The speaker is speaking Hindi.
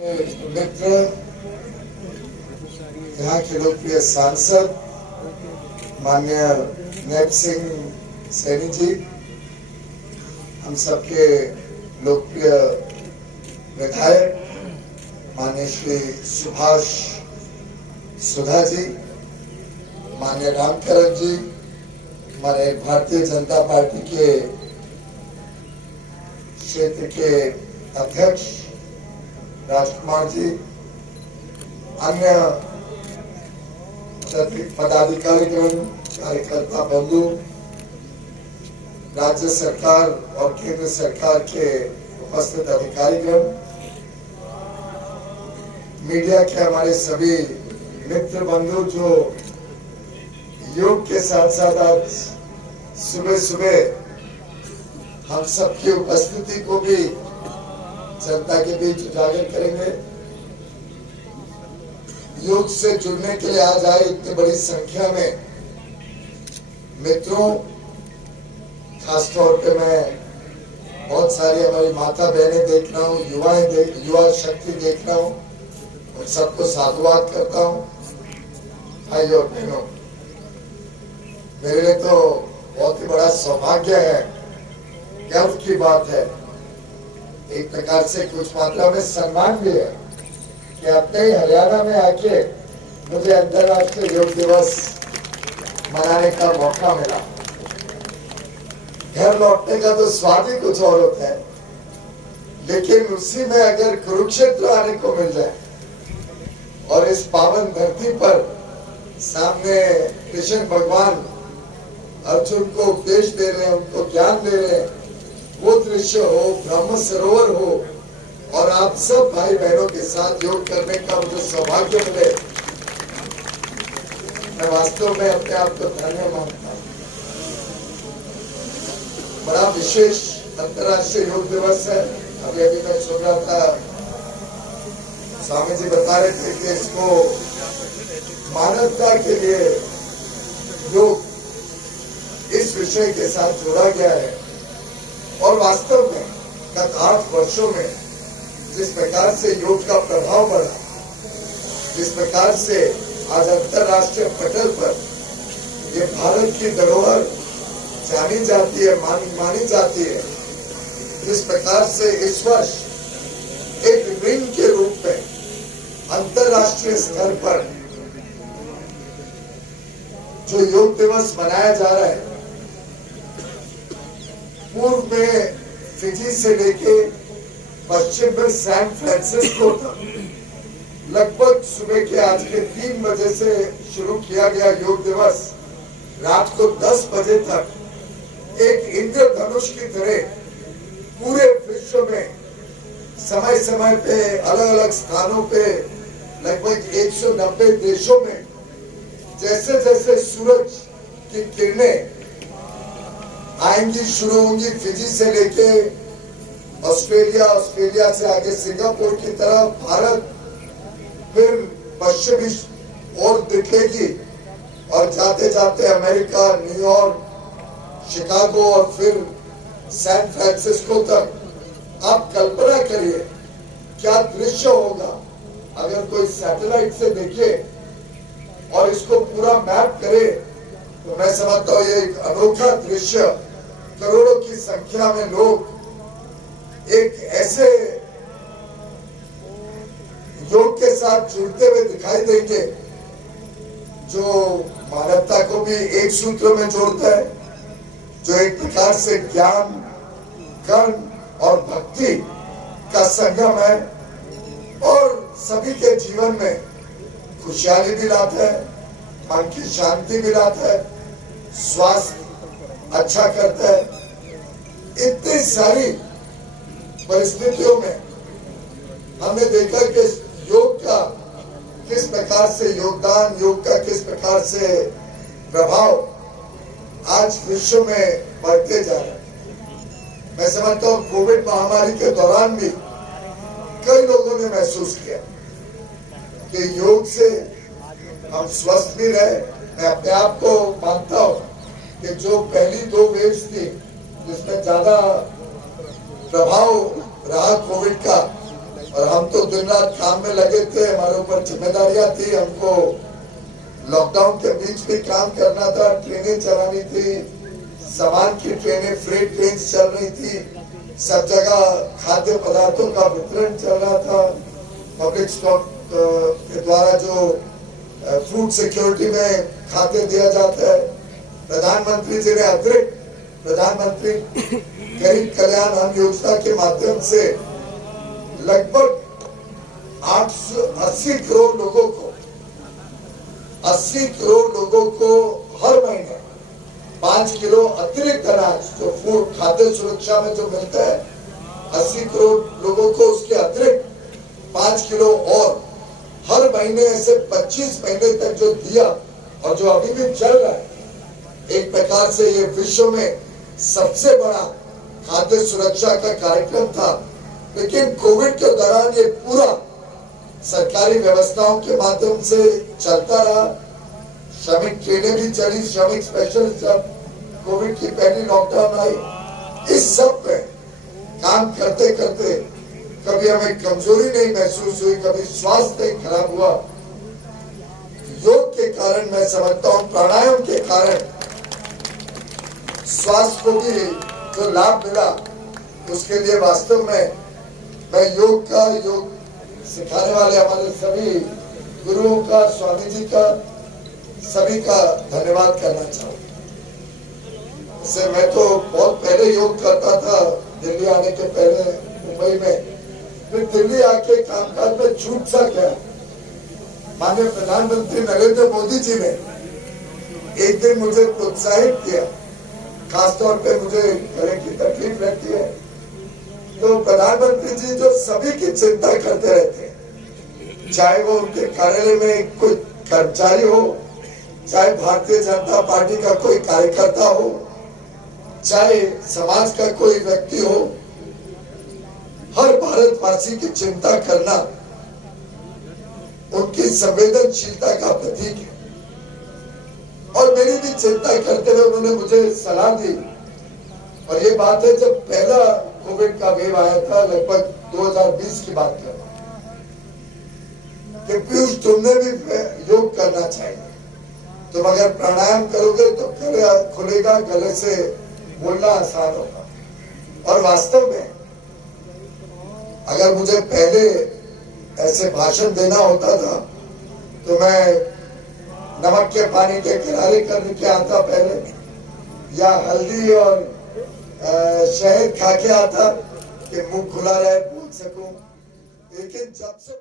मित्र, यहाँ के लोकप्रिय सांसद माननीय नैब सिंह सैनी जी, हम सबके लोकप्रिय विधायक माननीय श्री सुभाष सुधा जी, माननीय रामकरण जी, हमारे भारतीय जनता पार्टी के क्षेत्र के अध्यक्ष राजकुमार जी, अन्य पदाधिकारीगण, कार्यकर्ता बंधु, राज्य सरकार और केंद्र सरकार के उपस्थित अधिकारीगण, मीडिया के हमारे सभी मित्र बंधु जो योग के साथ साथ आज सुबह सुबह हम सबकी उपस्थिति को भी जनता के बीच उजागर करेंगे। योग से जुड़ने के लिए आज आए इतनी बड़ी संख्या में मित्रों, खासतौर पे मैं बहुत सारी हमारी माता बहनें देख रहा हूँ, युवा शक्ति देख रहा हूँ और सबको साधुवाद करता हूँ। भाई और बहनों, मेरे लिए तो बहुत ही बड़ा सौभाग्य है, गर्व की बात है, एक प्रकार से कुछ मात्रा में सम्मान भी है कि अपने ही हरियाणा में आके मुझे अंतर्राष्ट्रीय योग दिवस मनाने का मौका मिला। घर लौटने का तो स्वाद ही कुछ और होता है, लेकिन उसी में अगर कुरुक्षेत्र आने को मिल जाए और इस पावन धरती पर सामने कृष्ण भगवान अर्जुन को उपदेश दे रहे हैं, उनको ज्ञान दे रहे हैं, वो दृश्य हो, ब्रह्म सरोवर हो और आप सब भाई बहनों के साथ योग करने का मुझे सौभाग्य मिले, मैं वास्तव में अपने आप को धन्य मानता हूँ। बड़ा विशेष अंतर्राष्ट्रीय योग दिवस है। अभी मैं सुन रहा था, स्वामी जी बता रहे थे कि इसको मानवता के लिए योग इस विषय के साथ जोड़ा गया है और वास्तव में गत 8 वर्षों में जिस प्रकार से योग का प्रभाव बढ़ा, जिस प्रकार से आज अंतर्राष्ट्रीय पटल पर ये भारत की धरोहर जानी जाती है, मानी जाती है, जिस प्रकार से इस वर्ष एक रिंग के रूप में अंतर्राष्ट्रीय स्तर पर जो योग दिवस मनाया जा रहा है, पूर्व में फिजी से लेके पश्चिम में सैन फ्रांसिस्को तक लगभग सुबह के आज के 3 बजे से शुरू किया गया योग दिवस रात को 10 बजे तक एक इंद्रधनुष की तरह पूरे विश्व में समय समय पे अलग अलग स्थानों पे लगभग 190 देशों में जैसे जैसे सूरज की किरणें आएंगी, शुरू होंगी फिजी से लेके ऑस्ट्रेलिया, ऑस्ट्रेलिया से आगे सिंगापुर की तरफ भारत, फिर पश्चिमी ओर दिखेगी और जाते जाते अमेरिका, न्यूयॉर्क, शिकागो और फिर सैन फ्रांसिस्को तक। आप कल्पना करिए क्या दृश्य होगा अगर कोई सैटेलाइट से देखे और इसको पूरा मैप करे, तो मैं समझता हूँ ये एक अनोखा दृश्य, करोड़ों की संख्या में लोग एक ऐसे योग के साथ जुड़ते हुए दिखाई देंगे जो मानवता को भी एक सूत्र में जोड़ता है, जो एक प्रकार से ज्ञान, कर्म और भक्ति का संगम है और सभी के जीवन में खुशहाली भी लाता है, मन की शांति भी लाता है, स्वास्थ्य अच्छा करता है। इतनी सारी परिस्थितियों में हमने देखा कि योग का किस प्रकार से योगदान, योग का किस प्रकार से प्रभाव आज विश्व में बढ़ते जा रहा है। मैं समझता हूँ कोविड महामारी के दौरान भी कई लोगों ने महसूस किया कि योग से हम स्वस्थ भी रहे। मैं अपने आप को मानता हूँ कि जो पहली 2 वेव्स थी जिसमें ज्यादा प्रभाव रहा कोविड का, और हम तो दिन रात काम में लगे थे, हमारे ऊपर जिम्मेदारियां थी, हमको लॉकडाउन के बीच भी काम करना था, ट्रेनें चलानी थी, सामान की ट्रेनें, फ्रेट ट्रेन चल रही थी, सब जगह खाद्य पदार्थों का वितरण चल रहा था। पब्लिक स्टॉक के द्वारा जो फूड सिक्योरिटी में खाद्य दिया जाता है, प्रधानमंत्री जी ने अतिरिक्त प्रधानमंत्री गरीब कल्याण अन्न योजना के माध्यम से लगभग 880 करोड़ लोगों को 80 करोड़ लोगों को हर महीने 5 किलो अतिरिक्त अनाज जो फूड खाद्य सुरक्षा में जो मिलता है, 80 करोड़ लोगों को उसके अतिरिक्त 5 किलो और हर महीने ऐसे 25 महीने तक जो दिया और जो अभी भी चल रहा है। एक प्रकार से ये विश्व में सबसे बड़ा खाद्य सुरक्षा का कार्यक्रम था। लेकिन कोविड के दौरान ये पूरा सरकारी व्यवस्थाओं के माध्यम से चलता रहा। श्रमिक ट्रेनें भी चली, श्रमिक स्पेशल जब कोविड की पहली लॉकडाउन आई, इस सब में काम करते करते कभी हमें कमजोरी नहीं महसूस हुई, कभी स्वास्थ्य नहीं खराब हुआ। योग के कारण मैं समझता हूँ, प्राणायाम के कारण स्वास्थ्य को भी जो लाभ मिला, उसके लिए वास्तव में मैं योग सिखाने वाले हमारे सभी गुरुओं का, स्वामी जी का, सभी का धन्यवाद करना चाहूँ। इससे मैं तो बहुत पहले योग करता था, दिल्ली आने के पहले मुंबई में, फिर दिल्ली आके कामकाज में छूट सा गया। माननीय प्रधानमंत्री नरेंद्र मोदी जी ने एक दिन मुझे प्रोत्साहित किया, खासतौर पे मुझे गले की तकलीफ रहती है, तो प्रधानमंत्री जी जो सभी की चिंता करते रहते हैं, चाहे वो उनके कार्यालय में कोई कर्मचारी हो, चाहे भारतीय जनता पार्टी का कोई कार्यकर्ता हो, चाहे समाज का कोई व्यक्ति हो, हर भारतवासी की चिंता करना उनकी संवेदनशीलता का प्रतीक है। और मेरी भी चिंता करते हुए उन्होंने मुझे सलाह दी। और ये बात है, जब पहला कोविड का वेव आया था, लगभग 2020 की बात कर रहा हूं, कि पीयूष तुमने भी योग करना चाहिए, तुम अगर प्राणायाम करोगे तो गला खुलेगा, गले से बोलना आसान होगा। और वास्तव में अगर मुझे पहले ऐसे भाषण देना होता था तो मैं नमक के पानी के किनारे करके आता पहले, या हल्दी और शहद खा के आता कि मुंह खुला रहे, बोल सकूं। लेकिन जब से